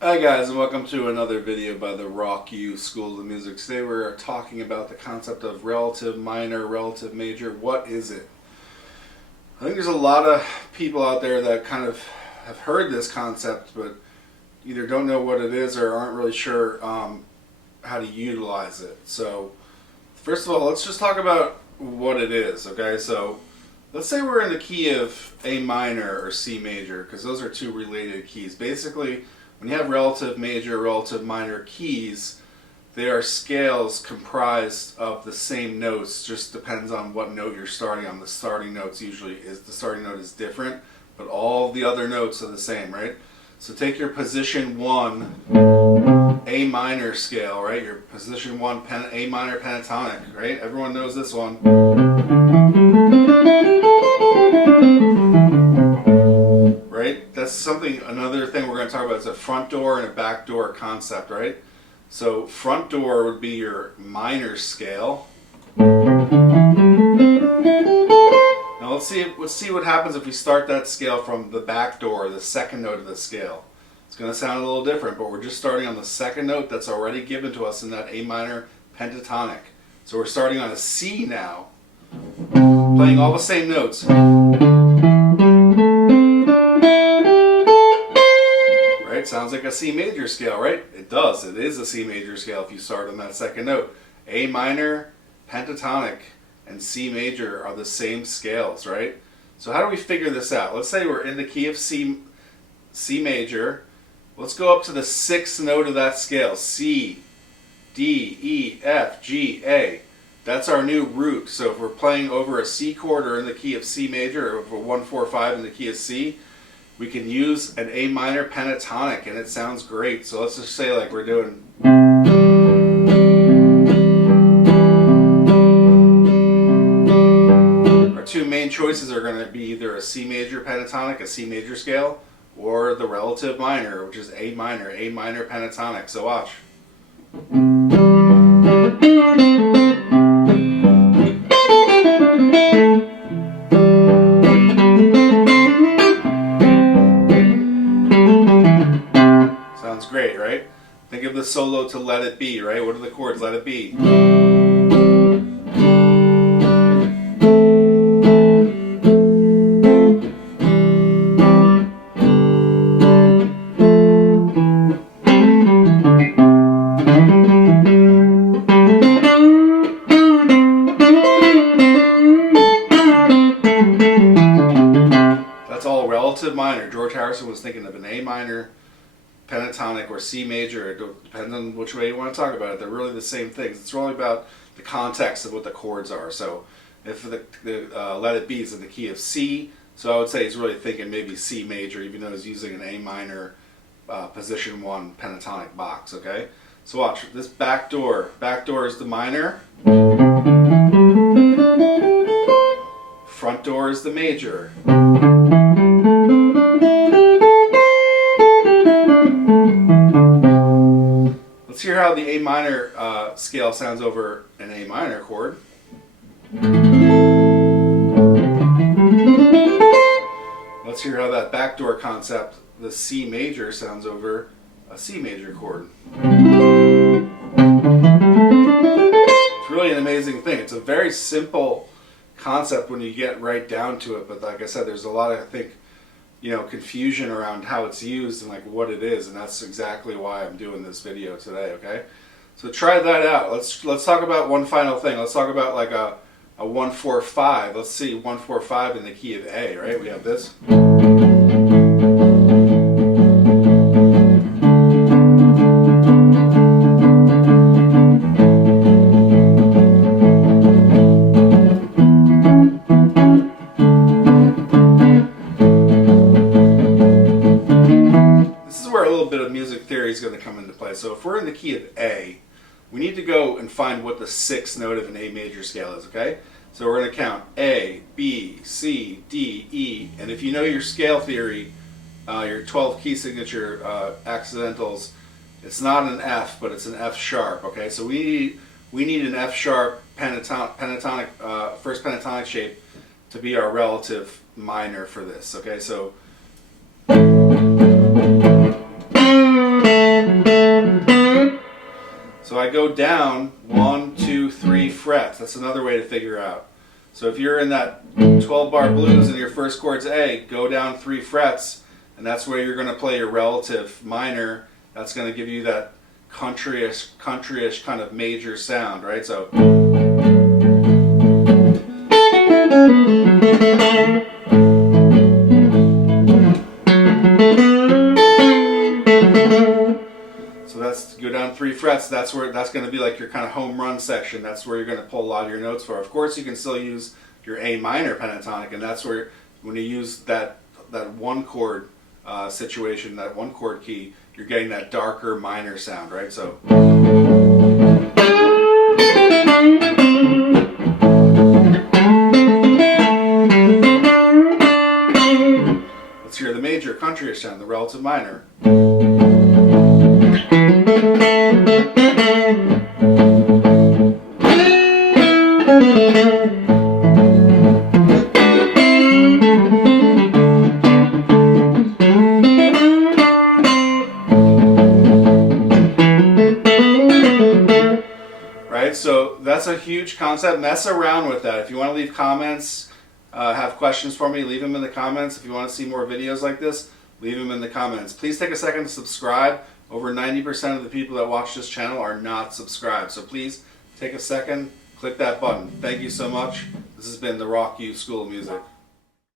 Hi guys, and welcome to another video by the Rock U School of Music. Today we're talking about the concept of relative minor, relative major. What is it? I think there's a lot of people out there that kind of have heard this concept but either don't know what it is or aren't really sure how to utilize it. So first of all, let's just talk about what it is, okay? So let's say we're in the key of A minor or C major, because those are two related keys. Basically, when you have relative major, relative minor keys, they are scales comprised of the same notes. Just depends on what note you're starting on. The starting notes usually is the starting note is different, but all the other notes are the same, right? So take your position 1 A minor scale, right? Your position 1 A minor pentatonic, right? Everyone knows this one. Right? That's something, another thing we're going to talk about is a front door and a back door concept, right? So front door would be your minor scale. Now let's see what happens if we start that scale from the back door, the second note of the scale. It's going to sound a little different, but we're just starting on the second note that's already given to us in that A minor pentatonic. So we're starting on a C now, playing all the same notes. Right? Sounds like a C major scale, right? It does. It is a C major scale if you start on that second note. A minor, pentatonic, and C major are the same scales, right? So how do we figure this out? Let's say we're in the key of C major. Let's go up to the sixth note of that scale. C, D, E, F, G, A. That's our new root. So if we're playing over a C chord or in the key of C major, or if we're 1, 4, 5 in the key of C, we can use an A minor pentatonic and it sounds great. So let's just say like we're doing. Our two main choices are going to be either a C major pentatonic, a C major scale, or the relative minor, which is A minor pentatonic. So watch. Sounds great, right? Think of the solo to Let It Be, right? What are the chords? Let It Be. That's all relative minor. George Harrison was thinking of an A minor pentatonic or C major. It depends on which way you want to talk about it. They're really the same things. It's really about the context of what the chords are. So if the Let It Be is in the key of C, so I would say he's really thinking maybe C major, even though he's using an A minor position 1 pentatonic box, okay? So watch, this back door. Back door is the minor. Front door is the major. Let's hear how the A minor scale sounds over an A minor chord. Let's hear how that backdoor concept, the C major, sounds over a C major chord. It's really an amazing thing. It's a very simple concept when you get right down to it, but like I said, there's a lot of, I think, confusion around how it's used and like what it is, and that's exactly why I'm doing this video today, okay? So try that out. Let's talk about one final thing. Let's talk about like a 1, 4, 5. Let's see 1, 4, 5 in the key of A, right? We have this. Is going to come into play. So if we're in the key of A, we need to go and find what the sixth note of an A major scale is, okay? So we're going to count A, B, C, D, E, and if you know your scale theory, your 12 key signature accidentals, it's not an F, but it's an F sharp, okay? So we need an F sharp pentatonic, first pentatonic shape to be our relative minor for this, okay? So So I go down 1, 2, 3 frets. That's another way to figure out. So if you're in that 12-bar blues and your first chord's A, go down 3 frets, and that's where you're going to play your relative minor. That's going to give you that countryish kind of major sound, right? So that's go down 3 frets. That's where that's going to be like your kind of home run section. That's where you're going to pull a lot of your notes for. Of course, you can still use your A minor pentatonic, and that's where when you use that one chord situation, that one chord key, you're getting that darker minor sound, right? So let's hear the major countryish sound, the relative minor. Right, so that's a huge concept. Mess around with that. If you want to leave comments, have questions for me, leave them in the comments. If you want to see more videos like this, leave them in the comments. Please take a second to subscribe. Over 90% of the people that watch this channel are not subscribed. So please take a second, click that button. Thank you so much. This has been the Rock U School of Music.